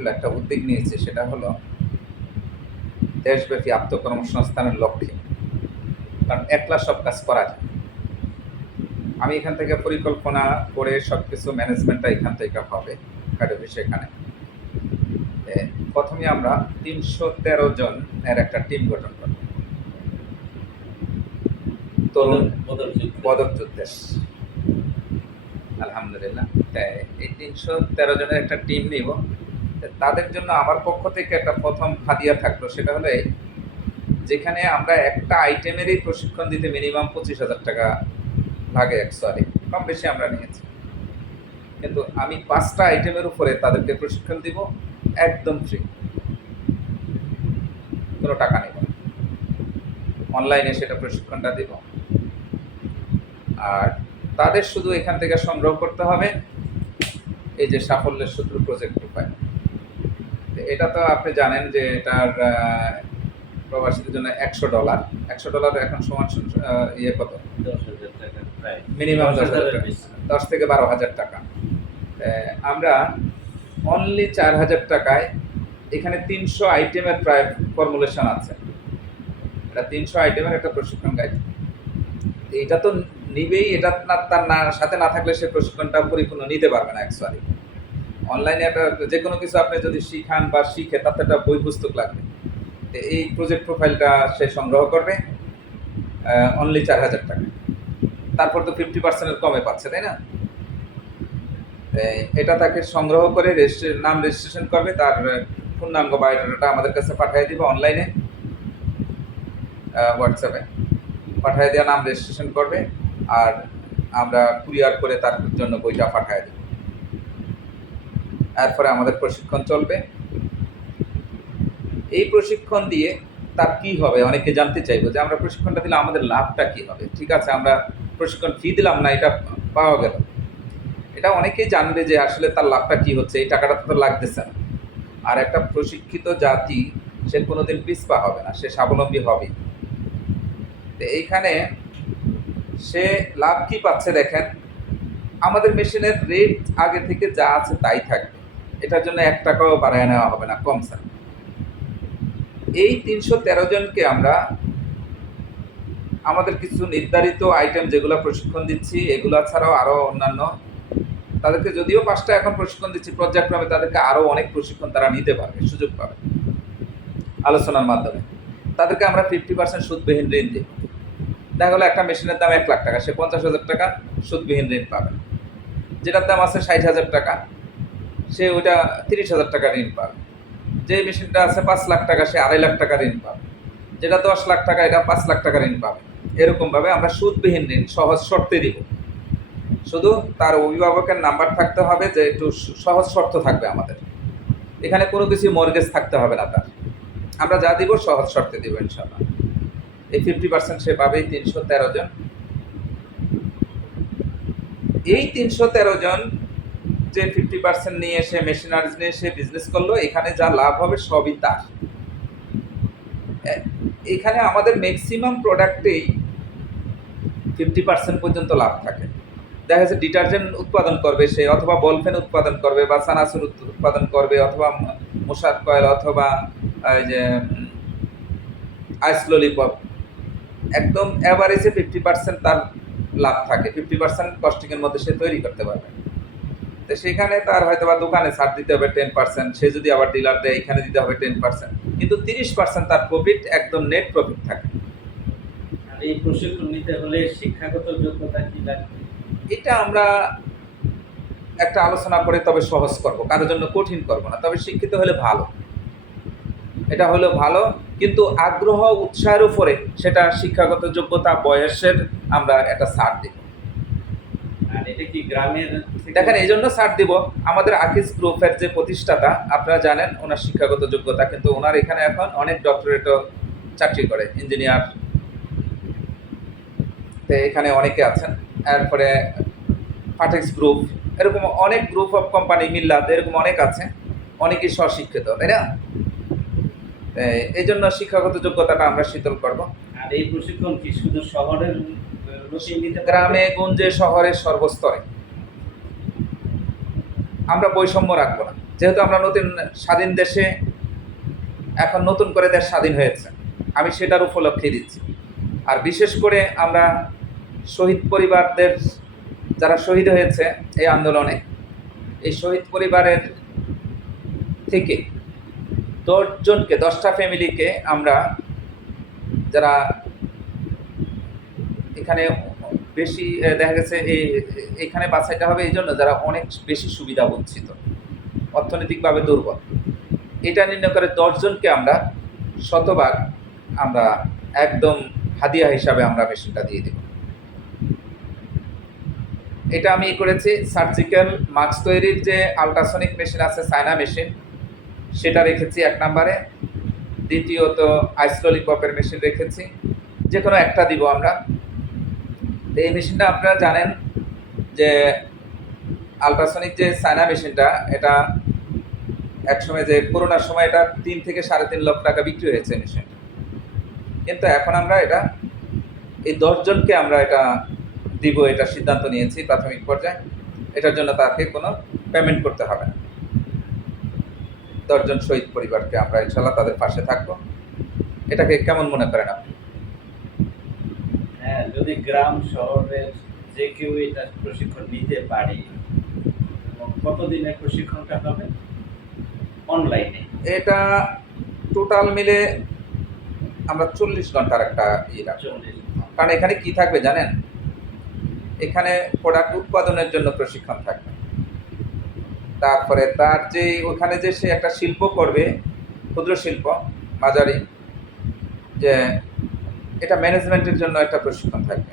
আলহামদুলিল্লাহ একটা উদ্যোগ নিয়েছি, সেটা হলো দেশব্যাপী আত্মকর্মসংস্থানের লক্ষ্যে। কারণ একলা সব কাজ করা যায়। আমি এখান থেকে পরিকল্পনা করে সব কিছু ম্যানেজমেন্টটা এখান থেকে হবে, হেড অফিস এখানে। প্রথমে আমরা ৩১৩ জনের একটা টিম গঠন করব, তরুণ পদক যুদ্ধের। আলহামদুলিল্লাহ, এই ৩১৩ জনের একটা টিম নিব। তাদের জন্য আমার পক্ষ থেকে একটা প্রথম হাদিয়া থাকলো, সেটা হলো যেখানে আমরা একটা আইটেমেরই প্রশিক্ষণ দিতে মিনিমাম ২৫,০০০ টাকা লাগে, অ্যাকচুয়ালি কম বেশি আমরা নিয়েছি, কিন্তু আমি ৫টা আইটেমের উপরে তাদেরকে প্রশিক্ষণ দিব একদম ফ্রি, কোনো টাকা নেব না। অনলাইনে সেটা প্রশিক্ষণটা দিব, আর তাদের শুধু এখান থেকে সংগ্রহ করতে হবে এই যে সাফল্যের সূত্র প্রজেক্ট প্রোফাইল। এটা তো আপনি জানেন যে এটার প্রবাসীদের জন্য $১০০। $১০০ এখন সমান ইয়ে কত, মিনিমাম 10 থেকে 12,000 টাকা। আমরা অনলি 4,000 টাকায় এখানে 300 আইটেমের প্রায় ফর্মুলেশন আছে। এটা 300 আইটেমের একটা প্রশিক্ষণ গাইড। এটা তো নিবেই, এটা তার সাথে না থাকলে সে প্রশিক্ষণটা পরিপূর্ণ নিতে পারবে না। অ্যাকচুয়ালি অনলাইনে একটা যে কোনো কিছু আপনি যদি শিখান বা শিখে, তাতে একটা বই পুস্তক লাগবে। এই প্রজেক্ট প্রোফাইলটা সে সংগ্রহ করবে অনলি 4,000 টাকা। তারপর তো 50% কমে পাচ্ছে, তাই না? এটা তাকে সংগ্রহ করে নাম রেজিস্ট্রেশন করবে, তার পূর্ণাঙ্গ বায়োডাটাটা আমাদের কাছে পাঠিয়ে দিবে অনলাইনে, হোয়াটসঅ্যাপে পাঠিয়ে দেওয়া, নাম রেজিস্ট্রেশন করবে, আর আমরা কুরিয়ার করে তার জন্য বইটা পাঠিয়ে দেব। এরপরে আমাদের প্রশিক্ষণ চলবে। এই প্রশিক্ষণ দিয়ে তার কি হবে, অনেকে জানতে চাইবো যে আমরা প্রশিক্ষণটা দিলে আমাদের লাভটা কি হবে। ঠিক আছে, আমরা প্রশিক্ষণ ফি দিলাম না, এটা পাওয়া গেল, এটা অনেকেই জানবে যে আসলে তার লাভটা কি হচ্ছে, এই টাকাটা তো লাগতেছে না। আর একটা প্রশিক্ষিত জাতি সে কোনোদিন পিছপা হবে না, সে স্বাবলম্বী হবে। তো এইখানে সে লাভ কি পাচ্ছে দেখেন, আমাদের মেশিনের রেট আগে থেকে যা আছে তাই থাকবে, এটার জন্য 1 টাকাও বাড়ায় নেওয়া হবে না, কম স্যার। এই ৩১৩ জনকে আমরা আমাদের কিছু নির্ধারিত আইটেম যেগুলো প্রশিক্ষণ দিচ্ছি, এগুলো ছাড়াও আরও অন্যান্য, তাদেরকে যদিও 5টা এখন প্রশিক্ষণ দিচ্ছি, পর্যায়ক্রমে তাদেরকে আরও অনেক প্রশিক্ষণ তারা নিতে পারবে, সুযোগ পাবে আলোচনার মাধ্যমে। তাদেরকে আমরা 50% সুদবিহীন ঋণ দিই। দেখা গেলো একটা মেশিনের দাম 1 লাখ টাকা, সে 50,000 টাকা সুদবিহীন ঋণ পাবে। যেটার দাম আছে 60,000 টাকা, সে ওইটা 30,000 টাকা ঋণ পাবে। যে মেশিনটা আছে 5 লাখ টাকা, সে 2.5 লাখ টাকা ঋণ পাবে। যেটা 10 লাখ টাকা, এটা 5 লাখ টাকা ঋণ পাবে। এরকমভাবে আমরা সুদবিহীন ঋণ সহজ শর্তে দিব। শুধু তার অভিভাবকের নাম্বার থাকতে হবে, যে একটু সহজ শর্ত থাকবে আমাদের এখানে, কোনো কিছু মর্গেজ থাকতে হবে না তার। আমরা যা দিব সহজ শর্তে দিব ইনশাআল্লাহ। এই 50% সে পাবেই 313 জন। এই 313 জন যে 50% নিয়ে এসে মেশিনারিজ নিয়ে এসে বিজনেস করলো, এখানে যা লাভ হবে সবই তার। এখানে আমাদের ম্যাক্সিমাম প্রোডাক্টেই 50% পর্যন্ত লাভ থাকে। দেখা যাচ্ছে ডিটারজেন্ট উৎপাদন করবে সে, অথবা বলফেন উৎপাদন করবে, বা সানাসুর উৎপাদন করবে, অথবা মশার কয়েল, অথবা এই যে আইস ললিপপ, একদম অ্যাভারেজে 50% তার লাভ থাকে। 50% কস্টিংয়ের মধ্যে সে তৈরি করতে পারবে। তো সেখানে তার হয়তো বা দোকানে ছাড় দিতে হবে 10%, সে যদি আবার ডিলার দেয় এখানে দিতে হবে 10%, কিন্তু 30% তার প্রফিট, একদম নেট প্রফিট থাকে। আর এই প্রশিক্ষণ নিতে হলে শিক্ষাগত যোগ্যতা কি লাগবে? এটা আমরা একটা আলোচনা করে তবে সহজ করব, কারোর জন্য কঠিন করব না। তবে শিক্ষিত হলে ভালো, এটা হলো ভালো, কিন্তু আগ্রহ উৎসাহের উপরে সেটা শিক্ষাগত যোগ্যতা, বয়সের আমরা একটা ছাড় দিব। আর এটা কি গ্রামের? দেখেন, এই জন্য ছাড় দিব, আমাদের আকিজ গ্রুপের যে প্রতিষ্ঠাতা আপনারা জানেন, ওনার শিক্ষাগত যোগ্যতা, কিন্তু ওনার এখানে এখন অনেক ডক্টরেটও চাকরি করে, ইঞ্জিনিয়ার, তো এখানে অনেকে আছেন। এরপরে ফাটেক্স গ্রুপ, এরকম অনেক গ্রুপ অফ কোম্পানি, মিল্লাত, এরকম অনেক আছে, অনেকেই স্বশিক্ষিত, তাই না? এই জন্য শিক্ষাগত যোগ্যতাটা আমরা শীতল করব। আর এই প্রশিক্ষণ কি শুধু শহরের গ্রামে গঞ্জে শহরের সর্বস্তরে আমরা বৈষম্য রাখবো না। যেহেতু আমরা নতুন স্বাধীন দেশে, এখন নতুন করে দেশ স্বাধীন হয়েছে, আমি সেটার উপলক্ষে দিচ্ছি। আর বিশেষ করে আমরা শহীদ পরিবারদের, যারা শহীদ হয়েছে এই আন্দোলনে, এই শহীদ পরিবারের থেকে 10টা ফ্যামিলিকে আমরা, যারা এখানে বেশি দেখা গেছে এখানে বাছাইটা হবে এই জন্য যারা অনেক বেশি সুবিধা বঞ্চিত, অর্থনৈতিকভাবে দুর্বল, এটা নির্ণয় করে 10জনকে আমরা শতভাগ আমরা একদম হাদিয়া হিসাবে আমরা মেশিনটা দিয়ে দেব। এটা আমি করেছি সার্জিক্যাল মাস্ক তৈরির যে আল্ট্রাসনিক মেশিন আছে, চায়না মেশিন, সেটা রেখেছি 1 নম্বরে। দ্বিতীয়ত আইসোলিপপের মেশিন রেখেছি, যে কোনো একটা দিব আমরা। তো এই মেশিনটা আপনারা জানেন যে আল্ট্রাসনিক যে চায়না মেশিনটা, এটা একসময় যে করোনার সময় এটা 3 থেকে 3.5 লক্ষ টাকা বিক্রি হয়েছে মেশিনটা, কিন্তু এখন আমরা এটা এই 10জনকে আমরা এটা দিব, এটা সিদ্ধান্ত নিয়েছি প্রাথমিক পর্যায়ে। এটার জন্য তাকে কোনো পেমেন্ট করতে হবে না। 10জন শহীদ পরিবারকে আমরা ইনশাল্লাহ তাদের পাশে থাকবো। এটাকে কেমন মনে করেন আপনি? হ্যাঁ, যদি গ্রাম শহরের যে কেউ এটা প্রশিক্ষণ নিতে পারে, এবং কতদিনের প্রশিক্ষণটা হবে অনলাইনে? এটা টোটাল মিলে আমরা 40 ঘন্টার একটা রাখবো। 40। কারণ এখানে কি থাকবে জানেন, এখানে প্রোডাক্ট উৎপাদনের জন্য প্রশিক্ষণ থাকবে, তারপরে তার যে ওখানে যে সে একটা শিল্প করবে, ক্ষুদ্র শিল্প, মাঝারি, যে এটা ম্যানেজমেন্টের জন্য একটা প্রশিক্ষণ থাকবে।